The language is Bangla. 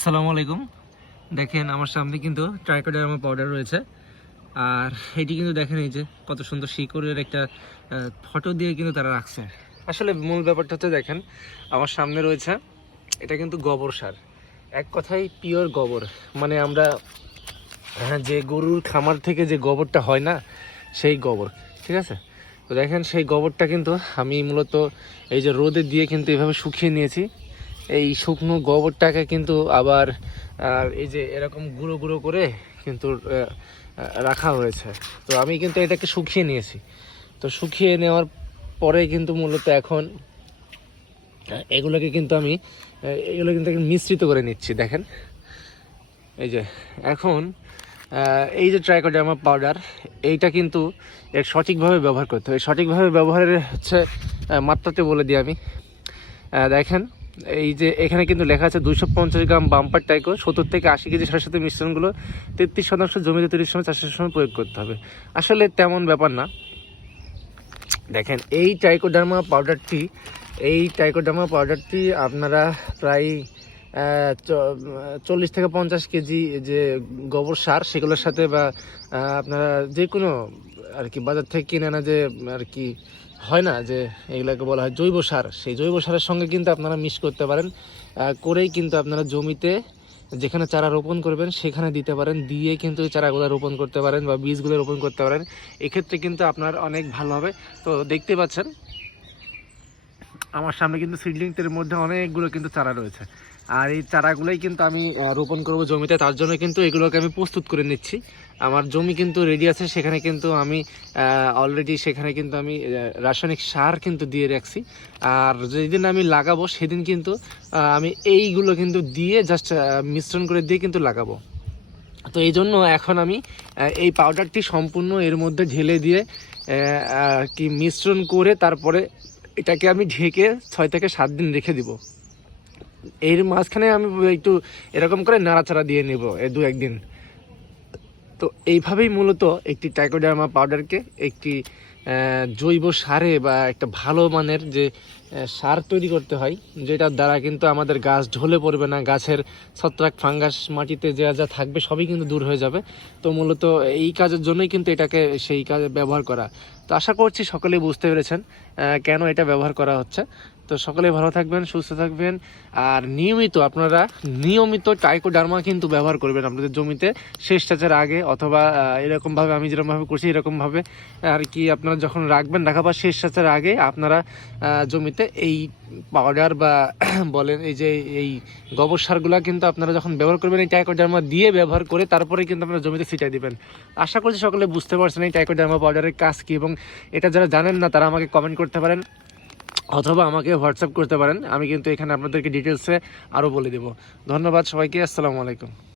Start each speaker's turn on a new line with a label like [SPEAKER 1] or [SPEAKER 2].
[SPEAKER 1] আসসালামু আলাইকুম। দেখেন আমার সামনে কিন্তু ট্রাইকোডার্মা পাউডার রয়েছে। আর এটি কিন্তু দেখেন এই যে কত সুন্দর শিকড়ের একটা ফটো দিয়ে কিন্তু তারা রাখছে। আসলে মূল ব্যাপারটা হচ্ছে দেখেন আমার সামনে রয়েছে এটা কিন্তু গোবর সার। এক কথায় পিওর গোবর। মানে আমরা হ্যাঁ, যে গরুর খামার থেকে যে গোবরটা হয় না সেই গোবর ঠিক আছে? তো দেখেন সেই গোবরটা কিন্তু আমি মূলত এই যে রোদে দিয়ে কিন্তু এভাবে শুকিয়ে নিয়েছি। এই শুকনো গোবরটাকে কিন্তু আবার এই যে এরকম গুঁড়ো গুঁড়ো করে কিন্তু রাখা হয়েছে। তো আমি কিন্তু এটাকে শুকিয়ে নিয়েছি। তো শুকিয়ে নেওয়ার পরে কিন্তু মূলত এখন এগুলোকে কিন্তু আমি এগুলো কিন্তু মিশ্রিত করে নিচ্ছি, দেখেন। এই যে, এখন এই যে ট্রাইকোডার্মা পাউডার, এইটা কিন্তু এর সঠিকভাবে ব্যবহার করতে হবে। সঠিকভাবে ব্যবহারের হচ্ছে মাত্রাতে বলে দিই আমি। দেখেন এই যে এখানে কিন্তু লেখা আছে দুশো পঞ্চাশ গ্রাম বাম্পার টাইকো, সত্তর থেকে আশি কেজি সাড়ে সাথে মিশ্রণগুলো, তেত্রিশ শতাংশ জমিতে তৈরির সময় চাষের সময় প্রয়োগ করতে হবে। আসলে তেমন ব্যাপার না। দেখেন, এই টাইকোডার্মা পাউডারটি, এই টাইকোডার্মা পাউডারটি আপনারা প্রায় চল্লিশ থেকে পঞ্চাশ কেজি যে গোবর সার, সেগুলোর সাথে বা আপনারা যে কোনো আর কি বাজার থেকে কিনে আনা যে, আর কি হয় না যে, এগুলোকে বলা হয় জৈব সার, সেই জৈব সারের সঙ্গে কিন্তু আপনারা মিক্স করতে পারেন। করেই কিন্তু আপনারা জমিতে যেখানে চারা রোপণ করবেন, সেখানে দিতে পারেন। দিয়ে কিন্তু চারাগুলো রোপণ করতে পারেন বা বীজগুলো রোপণ করতে পারেন। এক্ষেত্রে কিন্তু আপনার অনেক ভালো হবে। তো দেখতে পাচ্ছেন, আমার সামনে কিন্তু সিডলিংসের মধ্যে অনেকগুলো কিন্তু চারা রয়েছে। আর এই চারাগুলোই কিন্তু আমি রোপণ করব জমিতে। তার জন্য কিন্তু এগুলোকে আমি প্রস্তুত করে নিচ্ছি। আমার জমি কিন্তু রেডি আছে, সেখানে কিন্তু আমি অলরেডি সেখানে কিন্তু আমি রাসায়নিক সার কিন্তু দিয়ে রাখছি। আর যেদিন আমি লাগাবো, সেদিন কিন্তু আমি এইগুলো কিন্তু দিয়ে জাস্ট মিশ্রণ করে দিয়ে কিন্তু লাগাবো। তো এই জন্য এখন আমি এই পাউডারটি সম্পূর্ণ এর মধ্যে ঢেলে দিয়ে কি মিশ্রণ করে তারপরে এটাকে আমি ঢেকে ছয় থেকে সাত দিন রেখে দিব। এর মাঝখানে আমি একটু এরকম করে নাড়াচাড়া দিয়ে নেব এই দু একদিন। তো এইভাবেই মূলত একটি টাইকোডার্মা পাউডারকে একটি জৈব সারে বা একটা ভালো মানের যে সার তৈরি করতে হয়, যেটার দ্বারা কিন্তু আমাদের গাছ ঢলে পড়বে না, গাছের ছত্রাক, ফাঙ্গাস, মাটিতে যা যা থাকবে সবই কিন্তু দূর হয়ে যাবে। তো মূলত এই কাজের জন্যই কিন্তু এটাকে সেই কাজে ব্যবহার করা। তো আশা করছি সকলেই বুঝতে পেরেছেন কেন এটা ব্যবহার করা হচ্ছে। তো সকলে ভালো থাকবেন, সুস্থ থাকবেন। আর নিয়মিত আপনারা নিয়মিত টাইকোডার্মা কিন্তু ব্যবহার করবেন আপনাদের জমিতে শেষ আগে অথবা এরকমভাবে আমি যেরকমভাবে করছি এরকমভাবে, আর কি আপনারা যখন রাখবেন রাখা বা শেষ আগে আপনারা জমিতে এই পাউডার বা বলেন এই যে এই গোবর সারগুলো কিন্তু আপনারা যখন ব্যবহার করবেন, এই টাইকোডার্মা দিয়ে ব্যবহার করে তারপরে কিন্তু আপনারা জমিতে ছিটাই দিবেন। আশা করছি সকলে বুঝতে পারছেন এই টাইকোডার্মা পাউডারের কাজ কী এবং এটা যারা জানেন না তারা আমাকে কমেন্ট করতে পারেন। অথবা আমাকে হোয়াটসঅ্যাপ করতে পারেন। আমি কিন্তু এখানে আপনাদেরকে ডিটেলসে আরও বলে দেবো। ধন্যবাদ সবাইকে। আসসালামু আলাইকুম।